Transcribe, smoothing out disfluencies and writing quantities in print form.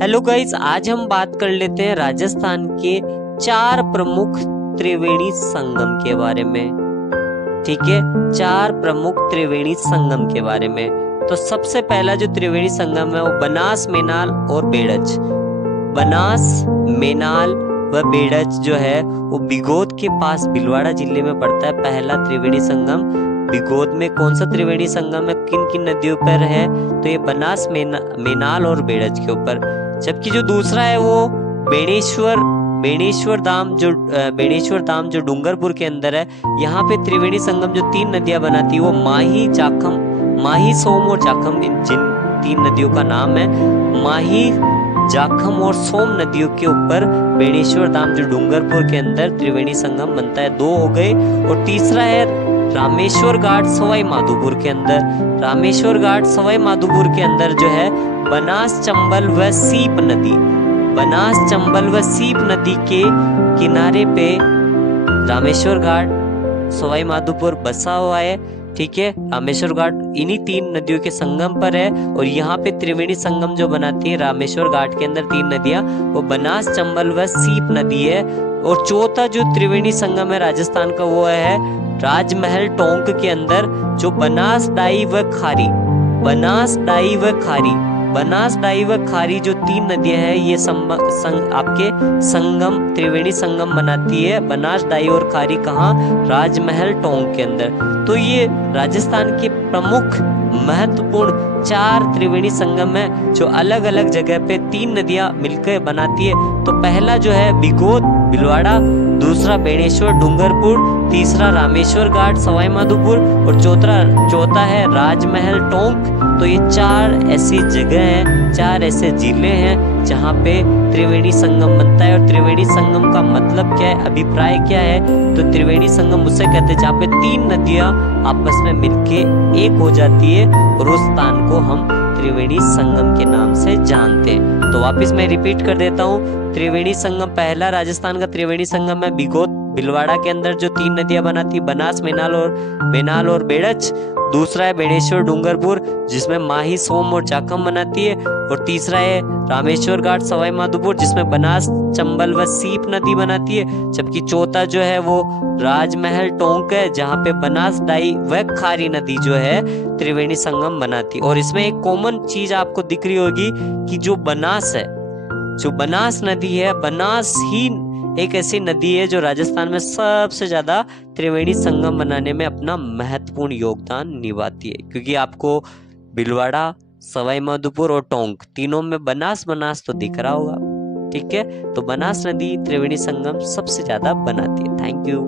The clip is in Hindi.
हेलो गाइस, आज हम बात कर लेते हैं राजस्थान के 4 प्रमुख त्रिवेणी संगम के बारे में। ठीक है, 4 प्रमुख त्रिवेणी संगम के बारे में। तो सबसे पहला जो त्रिवेणी संगम है वो बनास, मेनाल और बेड़च। बनास, मेनाल व बेड़च जो है वो बिगोद के पास भीलवाड़ा जिले में पड़ता है। पहला त्रिवेणी संगम बिगोद में कौन सा त्रिवेणी संगम है, किन किन नदियों पर है, तो ये बनास, मेनाल और बेड़च के ऊपर। जबकि जो दूसरा है वो बेणेश्वर धाम जो डूंगरपुर के अंदर है। यहाँ पे त्रिवेणी संगम जो 3 नदियां बनाती है वो माही, सोम और जाखम, जिन 3 नदियों का नाम है। माही, जाखम और सोम नदियों के ऊपर बेणेश्वर धाम जो डूंगरपुर के अंदर त्रिवेणी संगम बनता है। 2 हो गए। और तीसरा है रामेश्वर घाट सवाई माधोपुर के अंदर। रामेश्वर घाट सवाई माधोपुर के अंदर जो है बनास, चंबल व सीप नदी। बनास, चंबल व सीप नदी के किनारे पे रामेश्वर घाट सवाई माधोपुर बसा हुआ है। ठीक है, रामेश्वर घाट इन्हीं 3 नदियों के संगम पर है। और यहाँ पे त्रिवेणी संगम जो बनाती है रामेश्वर घाट के अंदर 3 नदियां, वो बनास, चंबल व सीप नदी है। और चौथा जो त्रिवेणी संगम है राजस्थान का वो है राजमहल टोंक के अंदर, जो बनास, डाई व खारी। बनास, डाई व खारी। बनास, डाई व खारी जो 3 नदियां हैं ये आपके संगम, त्रिवेणी संगम बनाती है। बनास, डाई और खारी कहाँ? राजमहल टोंक के अंदर। तो ये राजस्थान के प्रमुख महत्वपूर्ण 4 त्रिवेणी संगम है जो अलग अलग जगह पे 3 नदियां मिलकर बनाती है। तो पहला जो है बिगोद भीलवाड़ा, दूसरा बेणेश्वर डूंगरपुर, तीसरा रामेश्वर घाट सवाई माधोपुर और चौथा है राजमहल टोंक। तो ये 4 ऐसी जगह हैं, 4 ऐसे जिले हैं जहाँ पे त्रिवेणी संगम बनता है। और त्रिवेणी संगम का मतलब क्या है, अभिप्राय क्या है? तो त्रिवेणी संगम उसे कहते हैं जहाँ पे 3 नदियां आपस में मिलके एक हो जाती है और उस स्थान को हम त्रिवेणी संगम के नाम से जानते हैं। तो वापस मैं रिपीट कर देता हूँ, त्रिवेणी संगम पहला राजस्थान का त्रिवेणी संगम है बिगोद भीलवाड़ा के अंदर जो 3 नदियां बनाती बनास, मेनाल और बेड़च। दूसरा है बेणेश्वर डूंगरपुर जिसमें माही, सोम और जाखम बनाती है। और तीसरा है रामेश्वर घाट सवाई माधोपुर जिसमें बनास, चंबल व सीप नदी बनाती है। जबकि चौथा जो है वो राजमहल टोंक है जहाँ पे बनास, डाई व खारी नदी जो है त्रिवेणी संगम बनाती है। और इसमें एक कॉमन चीज आपको दिख रही होगी कि जो बनास है, जो बनास नदी है, बनास ही एक ऐसी नदी है जो राजस्थान में सबसे ज्यादा त्रिवेणी संगम बनाने में अपना महत्वपूर्ण योगदान निभाती है। क्योंकि आपको भीलवाड़ा, सवाई माधोपुर और टोंक तीनों में बनास तो दिख रहा होगा। ठीक है, तो बनास नदी त्रिवेणी संगम सबसे ज्यादा बनाती है। Thank you.